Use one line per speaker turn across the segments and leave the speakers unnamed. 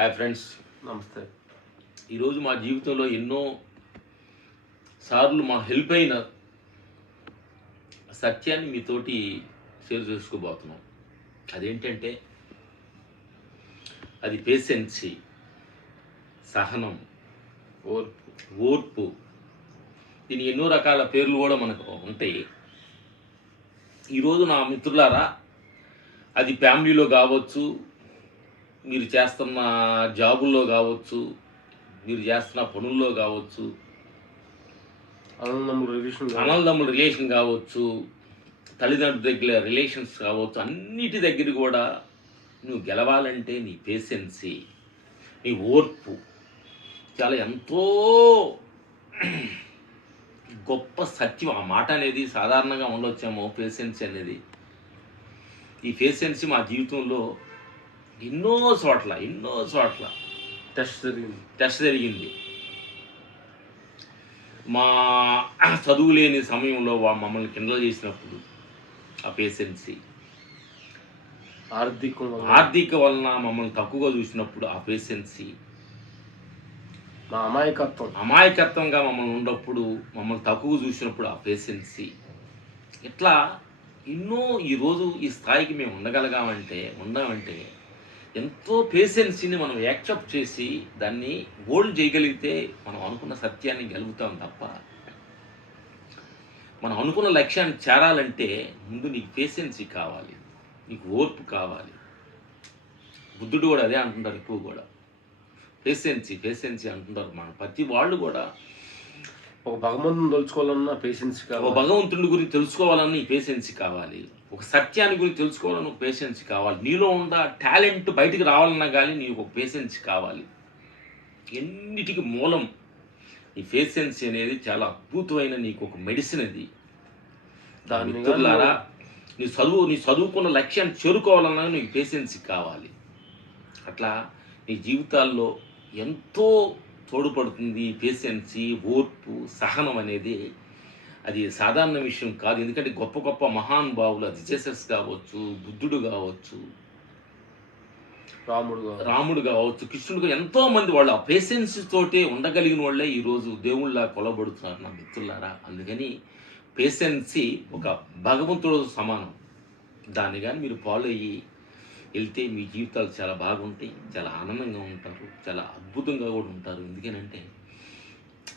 Hi friends
నమస్తే.
ఈరోజు మా జీవితంలో ఎన్నో సార్లు మా హెల్ప్ అయిన సత్యాన్ని మీతోటి షేర్ చేసుకోబోతున్నాం. అదేంటంటే అది పేషెన్సీ సహనం
ఓర్పు
ఓర్పు. దీని ఎన్నో రకాల పేర్లు కూడా మనకు ఉంటాయి. ఈరోజు నా మిత్రులారా అది ఫ్యామిలీలో కావచ్చు మీరు చేస్తున్న జాబుల్లో కావచ్చు మీరు చేస్తున్న పనుల్లో కావచ్చు
అన్నదమ్ముల రిలేషన్
కావచ్చు. తల్లిదండ్రుల దగ్గర రిలేషన్స్ కావచ్చు అన్నిటి దగ్గర కూడా నువ్వు గెలవాలంటే నీ పేషెన్సీ నీ ఓర్పు చాలా ఎంతో గొప్ప సత్యం. ఆ మాట అనేది సాధారణంగా ఉండొచ్చేమో పేషెన్సీ అనేది. ఈ పేషెన్సీ మా జీవితంలో ఎన్నో చోట్ల ఎన్నో చోట్ల
టెస్ట్ జరిగింది.
టెస్ట్ జరిగింది. మా చదువు లేని సమయంలో మమ్మల్ని కింద చేసినప్పుడు ఆ పేషెన్సీ
ఆర్థికం
ఆర్థిక వలన మమ్మల్ని తక్కువగా చూసినప్పుడు ఆ పేషెన్సీ
మా అమాయకత్వం.
అమాయకత్వంగా మమ్మల్ని ఉన్నప్పుడు మమ్మల్ని తక్కువ చూసినప్పుడు ఆ పేషెన్సీ ఇట్లా ఎన్నో ఈరోజు ఈ స్థాయికి మేము ఉండగలగామంటే ఉండామంటే ఎంతో పేషెన్సీని మనం యాక్సెప్ట్ చేసి దాన్ని గోల్డ్ చేయగలిగితే మనం అనుకున్న సత్యాన్ని గెలుగుతాం తప్ప మనం అనుకున్న లక్ష్యాన్ని చేరాలంటే ముందు నీకు పేషెన్సీ కావాలి నీకు ఓర్పు కావాలి. బుద్ధుడు కూడా అదే అంటుంటారు ఎక్కువ కూడా. పేషెన్సీ పేషెన్సీ అంటుంటారు మన ప్రతి వాళ్ళు కూడా.
ఒక భగవంతుని తలుచుకోవాలన్నా పేషెన్స్
ఒక
కావాలి
భగవంతుడి గురించి తెలుసుకోవాలని ఈ పేషెన్సీ కావాలి. ఒక సత్యాన్ని గురించి తెలుసుకోవాలని ఒక పేషెన్సీ కావాలి. నీలో ఉన్న టాలెంట్ బయటికి రావాలన్నా కానీ నీకు ఒక పేషెన్సీ కావాలి. ఎన్నిటికి మూలం? ఈ పేషెన్సీ అనేది చాలా అద్భుతమైన నీకు ఒక మెడిసిన్ అది. దాని మిత్రులారా నీ చదువు నీ చదువుకున్న లక్ష్యాన్ని చేరుకోవాలన్నా నీకు పేషెన్సీ కావాలి. అట్లా నీ జీవితాల్లో ఎంతో తోడ్పడుతుంది పేషెన్సీ ఓర్పు సహనం అనేది అది సాధారణ విషయం కాదు. ఎందుకంటే గొప్ప గొప్ప మహానుభావులు అది జీసస్ కావచ్చు బుద్ధుడు కావచ్చు
రాముడు
రాముడు కావచ్చు కృష్ణుడు ఎంతో మంది వాళ్ళు ఆ పేషెన్స్ తోటే ఉండగలిగిన వాళ్ళే ఈరోజు దేవుళ్ళ కొలబడుతున్నారు నా మిత్రులారా. అందుకని పేషెన్సీ ఒక భగవంతుడు సమానం. దాన్ని కానీ మీరు ఫాలో అయ్యి వెళ్తే మీ జీవితాలు చాలా బాగుంటాయి చాలా ఆనందంగా ఉంటారు చాలా అద్భుతంగా కూడా ఉంటారు. ఎందుకనంటే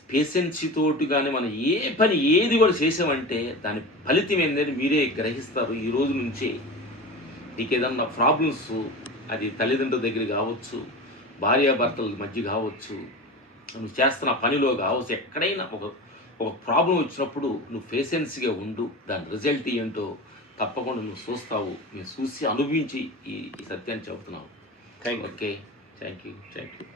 పేషెన్సీ తోటి కానీ మనం ఏ పని ఏది కూడా చేసామంటే దాని ఫలితం ఏంటంటే మీరే గ్రహిస్తారు ఈ రోజు నుంచే. నీకు ఏదన్నా ప్రాబ్లమ్స్ అది తల్లిదండ్రుల దగ్గర కావచ్చు భార్యాభర్తల మధ్య కావచ్చు నువ్వు చేస్తున్న పనిలో కావచ్చు ఎక్కడైనా ఒక ఒక ప్రాబ్లం వచ్చినప్పుడు నువ్వు పేషెన్స్గా ఉండు దాని రిజల్ట్ ఏంటో తప్పకుండా నువ్వు చూస్తావు నువ్వు చూసి అనుభవించి ఈ ఈ సత్యాన్ని చెబుతున్నావు
thank you
okay thank you thank you